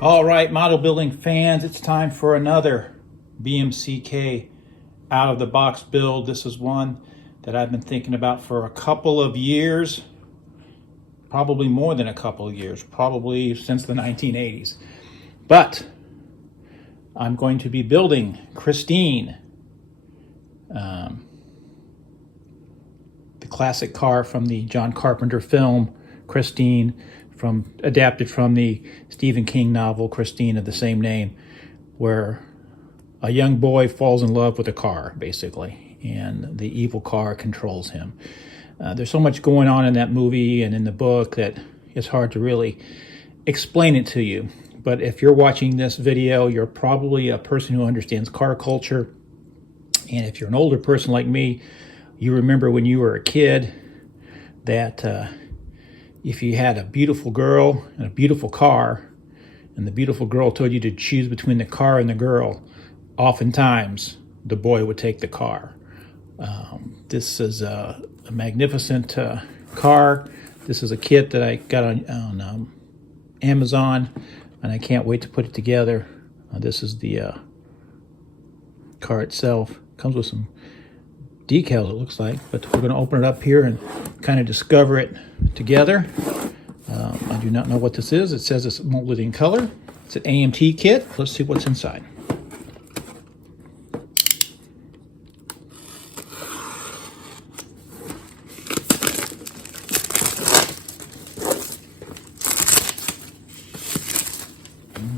All right, model building fans, it's time for another BMCK out of the box build. This is one that I've been thinking about for a couple of years, probably more than a couple of years, probably since the 1980s. But I'm going to be building Christine, the classic car from the John Carpenter film Christine, adapted from the Stephen King novel Christine of the same name, where a young boy falls in love with a car, basically, and the evil car controls him. There's so much going on in that movie and in the book that it's hard to really explain it to you. But if you're watching this video, you're probably a person who understands car culture. And if you're an older person like me, you remember when you were a kid that if you had a beautiful girl and a beautiful car, and the beautiful girl told you to choose between the car and the girl, oftentimes the boy would take the car. This is a magnificent car. This is a kit that I got on Amazon, and I can't wait to put it together. This is the car itself. Comes with some decals, it looks like, but we're going to open it up here and kind of discover it together. I do not know what this is. It says it's molded in color. It's an AMT kit. Let's see what's inside.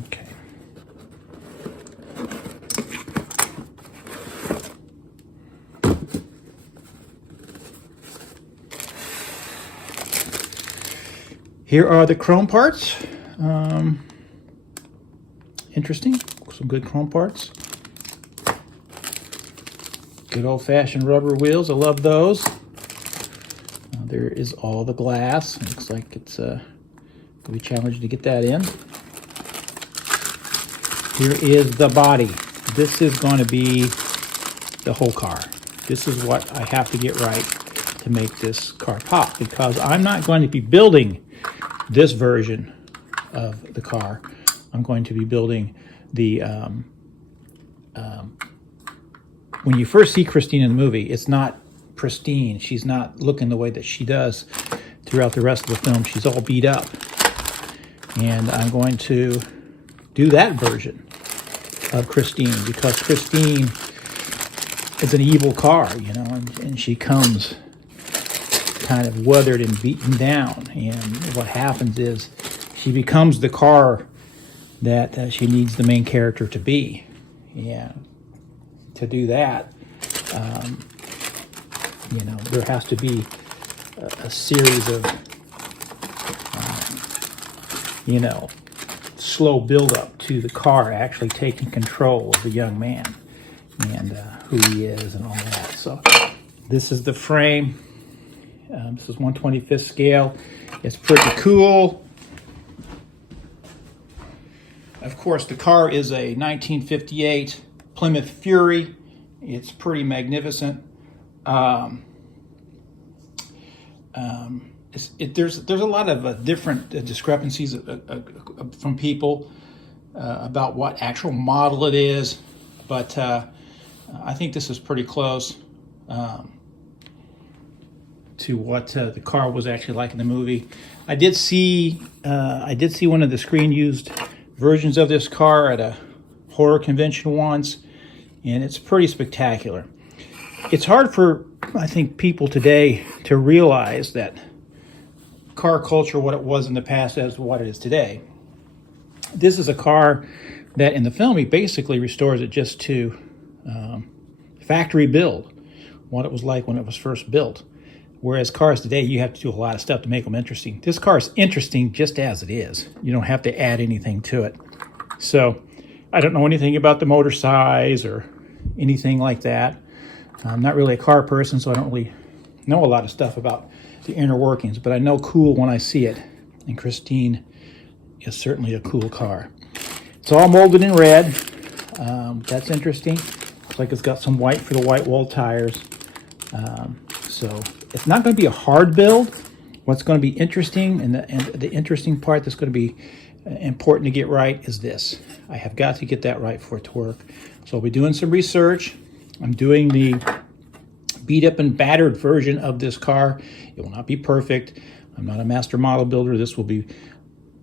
Okay. Here are the chrome parts. Interesting, some good chrome parts. Good old-fashioned rubber wheels, I love those. There is all the glass. It looks like it's going to be challenging to get that in. Here is the body. This is going to be the whole car. This is what I have to get right to make this car pop, because I'm not going to be building this version of the car. I'm going to be building the, when you first see Christine in the movie, it's not pristine. She's not looking the way that she does throughout the rest of the film. She's all beat up. And I'm going to do that version of Christine, because Christine is an evil car, you know, and she comes kind of weathered and beaten down, and what happens is she becomes the car that she needs the main character to be. Yeah, to do that, you know, there has to be a series of you know, slow build-up to the car actually taking control of the young man and who he is and all that. So this is the frame. This is 1/25th scale. It's pretty cool. Of course, the car is a 1958 Plymouth Fury. It's pretty magnificent. There's a lot of different discrepancies from people about what actual model it is, but I think this is pretty close to what the car was actually like in the movie. I did see one of the screen-used versions of this car at a horror convention once, and it's pretty spectacular. It's hard for, I think, people today to realize that car culture, what it was in the past, as what it is today. This is a car that in the film he basically restores it just to factory build, what it was like when it was first built. Whereas cars today, you have to do a lot of stuff to make them interesting. This car is interesting just as it is. You don't have to add anything to it. So I don't know anything about the motor size or anything like that. I'm not really a car person, so I don't really know a lot of stuff about the inner workings, but I know cool when I see it. And Christine is certainly a cool car. It's all molded in red. That's interesting. Looks like it's got some white for the white wall tires. So it's not going to be a hard build. What's going to be interesting, and the interesting part that's going to be important to get right is this. I have got to get that right for it to work. So I'll be doing some research. I'm doing the beat up and battered version of this car. It will not be perfect. I'm not a master model builder. This will be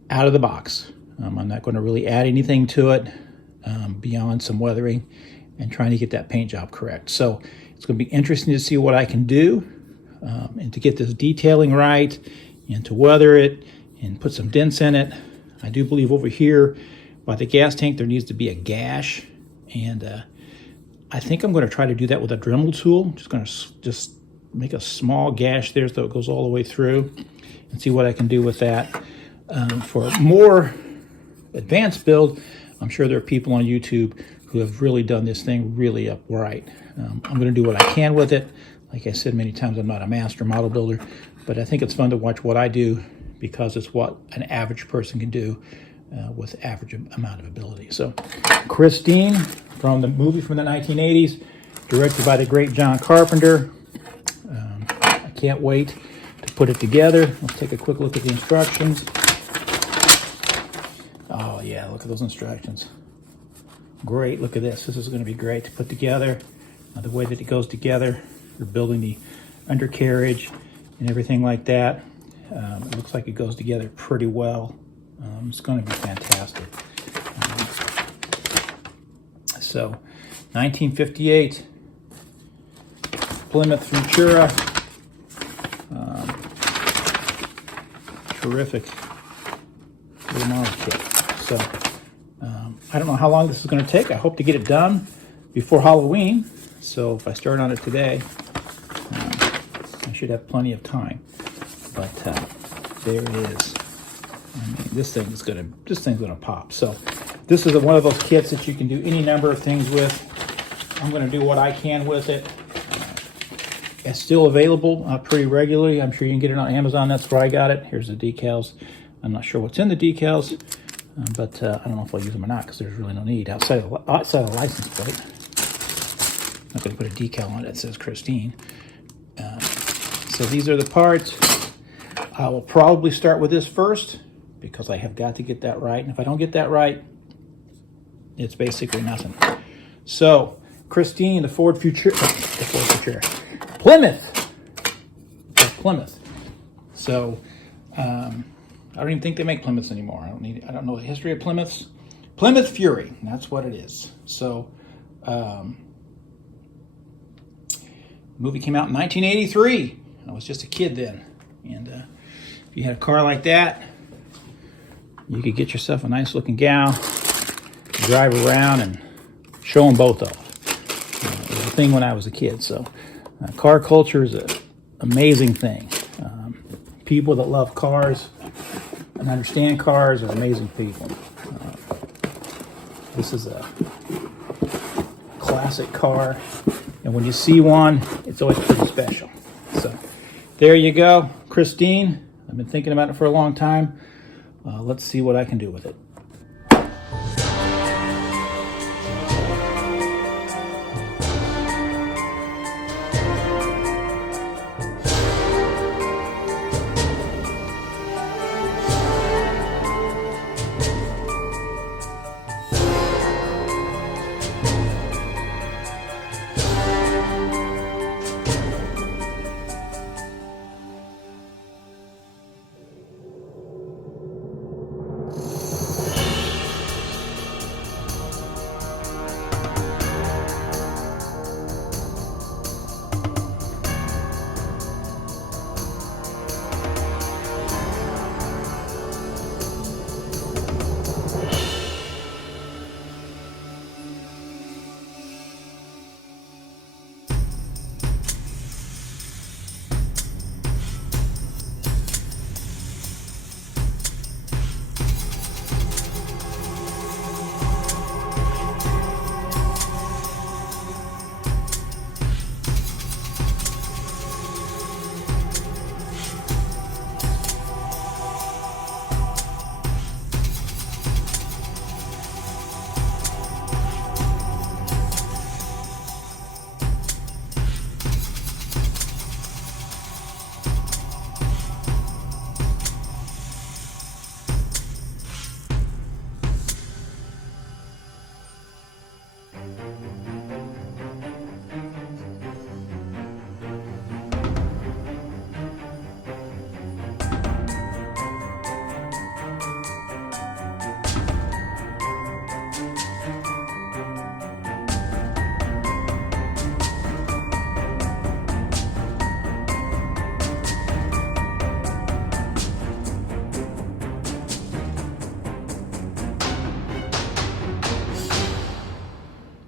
out of the box. I'm not going to really add anything to it beyond some weathering and trying to get that paint job correct. So it's going to be interesting to see what I can do and to get this detailing right and to weather it and put some dents in it. I do believe over here by the gas tank there needs to be a gash, and I think I'm going to try to do that with a Dremel tool. Just going to make a small gash there so it goes all the way through and see what I can do with that. For a more advanced build, I'm sure there are people on YouTube who have really done this thing really upright. I'm going to do what I can with it. Like I said many times, I'm not a master model builder, but I think it's fun to watch what I do because it's what an average person can do with average amount of ability. So Christine, from the movie from the 1980s, directed by the great John Carpenter. I can't wait to put it together. Let's take a quick look at the instructions. Oh yeah, look at those instructions. Great, look at this. This is going to be great to put together. The way that it goes together, you're building the undercarriage and everything like that. It looks like it goes together pretty well. It's going to be fantastic. So, 1958 Plymouth Futura. Terrific little model kit. So, I don't know how long this is going to take. I hope to get it done before Halloween. So if I start on it today, I should have plenty of time. But there it is. I mean, this thing's gonna pop. So this is one of those kits that you can do any number of things with. I'm going to do what I can with it. It's still available pretty regularly. I'm sure you can get it on Amazon. That's where I got it. Here's the decals. I'm not sure what's in the decals, but I don't know if I'll use them or not because there's really no need outside of the license plate. I'm not going to put a decal on it that says Christine. So these are the parts. I will probably start with this first because I have got to get that right. And if I don't get that right, it's basically nothing. So Christine, the Ford Futura, Plymouth. Plymouth. So I don't even think they make Plymouths anymore. I don't know the history of Plymouths. Plymouth Fury, that's what it is. So movie came out in 1983. I was just a kid then. And if you had a car like that, you could get yourself a nice looking gal, drive around and show them both off. It was a thing when I was a kid. So car culture is an amazing thing. People that love cars and understand cars are amazing people. This is a classic car. And when you see one, it's always pretty special. So there you go, Christine. I've been thinking about it for a long time. Let's see what I can do with it.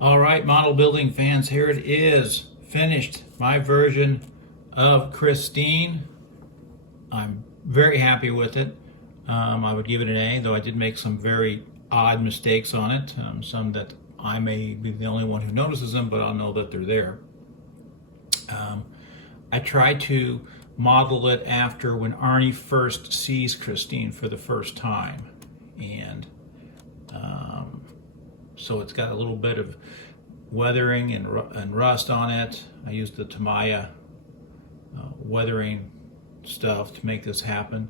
All right, model building fans, here it is, finished, my version of Christine. I'm very happy with it. I would give it an A, though I did make some very odd mistakes on it, some that I may be the only one who notices them, but I'll know that they're there. I tried to model it after when Arnie first sees Christine for the first time, and so it's got a little bit of weathering and rust on it. I used the Tamiya weathering stuff to make this happen.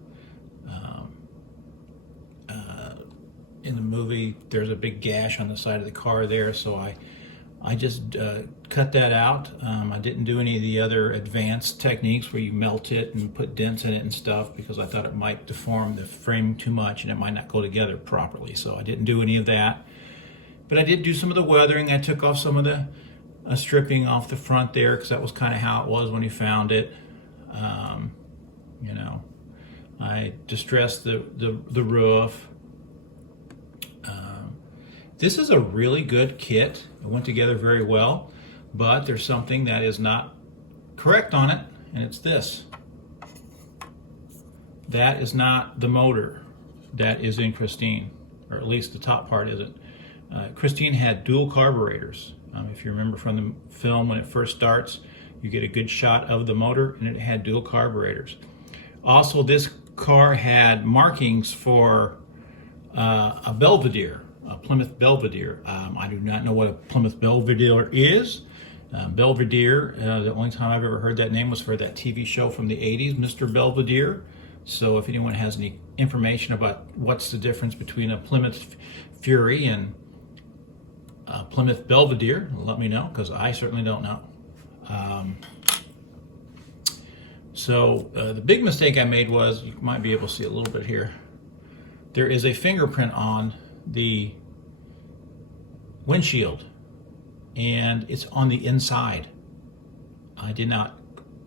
In the movie, there's a big gash on the side of the car there, so I just cut that out. I didn't do any of the other advanced techniques where you melt it and put dents in it and stuff, because I thought it might deform the frame too much and it might not go together properly. So I didn't do any of that. But I did do some of the weathering. I took off some of the stripping off the front there, because that was kind of how it was when he found it. You know, I distressed the roof. This is a really good kit. It went together very well, but there's something that is not correct on it, and it's this. That is not the motor that is in Christine, or at least the top part isn't. Christine had dual carburetors. If you remember from the film, when it first starts, you get a good shot of the motor, and it had dual carburetors. Also, this car had markings for a Belvedere, a Plymouth Belvedere. I do not know what a Plymouth Belvedere is. Belvedere, the only time I've ever heard that name was for that TV show from the 80s, Mr. Belvedere. So if anyone has any information about what's the difference between a Plymouth Fury and a Plymouth Belvedere, let me know, because I certainly don't know. The big mistake I made was, you might be able to see a little bit here, there is a fingerprint on the windshield, and it's on the inside. I did not,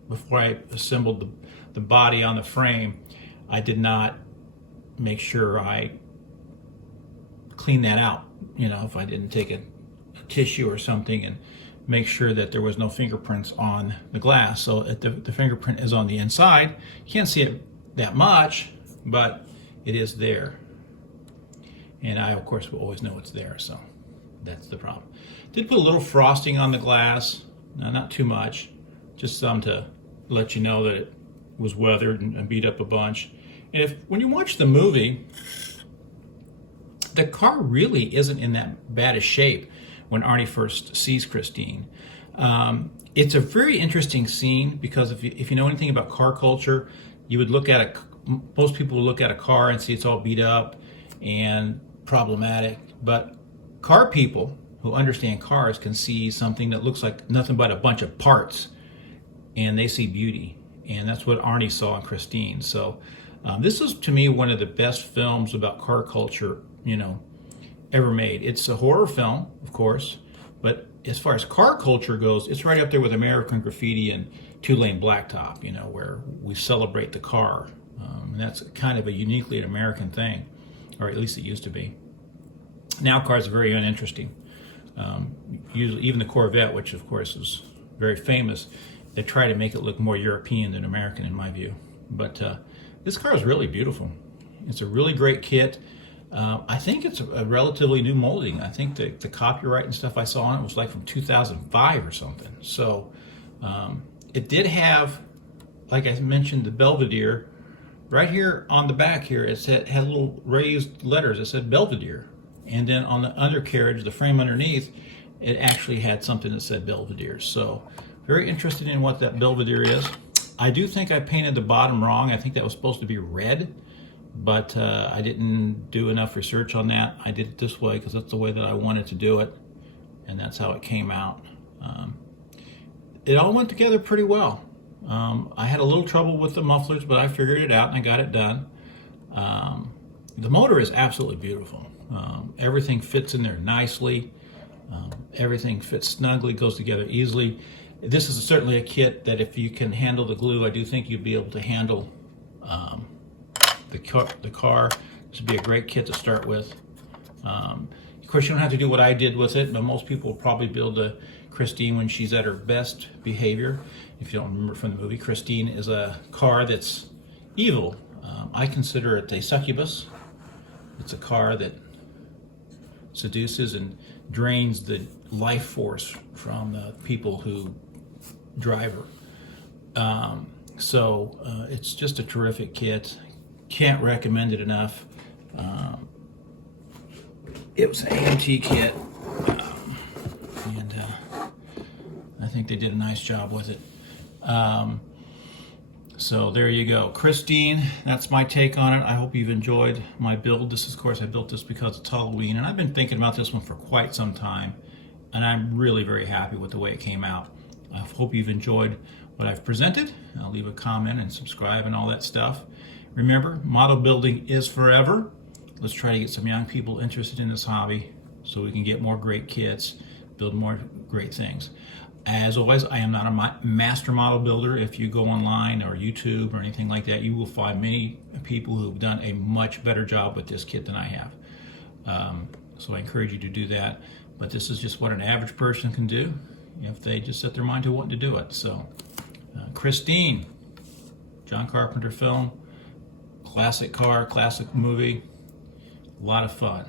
before I assembled the body on the frame, I did not make sure I cleaned that out. You know, if I didn't take a tissue or something and make sure that there was no fingerprints on the glass. So the fingerprint is on the inside. You can't see it that much, but it is there. And I, of course, will always know it's there, so that's the problem. Did put a little frosting on the glass, not too much, just some to let you know that it was weathered and beat up a bunch. And when you watch the movie, the car really isn't in that bad a shape when Arnie first sees Christine. It's a very interesting scene, because if you know anything about car culture, you would look at most people would look at a car and see it's all beat up and problematic, but car people who understand cars can see something that looks like nothing but a bunch of parts, and they see beauty, and that's what Arnie saw in Christine. So this is, to me, one of the best films about car culture, you know, ever made. It's a horror film, of course, but as far as car culture goes, it's right up there with American Graffiti and Two Lane Blacktop, you know, where we celebrate the car. And that's kind of a uniquely American thing, or at least it used to be. Now cars are very uninteresting. Usually, even the Corvette, which of course is very famous, they try to make it look more European than American, in my view. But this car is really beautiful. It's a really great kit. I think it's a relatively new molding. I think the copyright and stuff I saw on it was like from 2005 or something. So it did have, like I mentioned, the Belvedere. Right here on the back here, it had little raised letters that said Belvedere. And then on the undercarriage, the frame underneath, it actually had something that said Belvedere. So very interested in what that Belvedere is. I do think I painted the bottom wrong. I think that was supposed to be red, but I didn't do enough research on that. I did it this way because that's the way that I wanted to do it, and that's how it came out. It all went together pretty well. I had a little trouble with the mufflers, but I figured it out and I got it done. The motor is absolutely beautiful. Everything fits in there nicely. Everything fits snugly, goes together easily. This is certainly a kit that if you can handle the glue, I do think you'd be able to handle the car. This would be a great kit to start with. Of course, you don't have to do what I did with it, but most people will probably build a Christine when she's at her best behavior. If you don't remember from the movie, Christine is a car that's evil. I consider it a succubus. It's a car that seduces and drains the life force from the people who drive her. So it's just a terrific kit. Can't recommend it enough. It was an AMT kit, and I think they did a nice job with it. So there you go. Christine, that's my take on it. I hope you've enjoyed my build. This is, of course, I built this because it's Halloween, and I've been thinking about this one for quite some time, and I'm really very happy with the way it came out. I hope you've enjoyed what I've presented. I'll leave a comment and subscribe and all that stuff. Remember, model building is forever. Let's try to get some young people interested in this hobby so we can get more great kits, build more great things. As always, I am not a master model builder. If you go online or YouTube or anything like that, you will find many people who've done a much better job with this kit than I have. So I encourage you to do that. But this is just what an average person can do if they just set their mind to wanting to do it. So, Christine, John Carpenter film, classic car, classic movie, a lot of fun.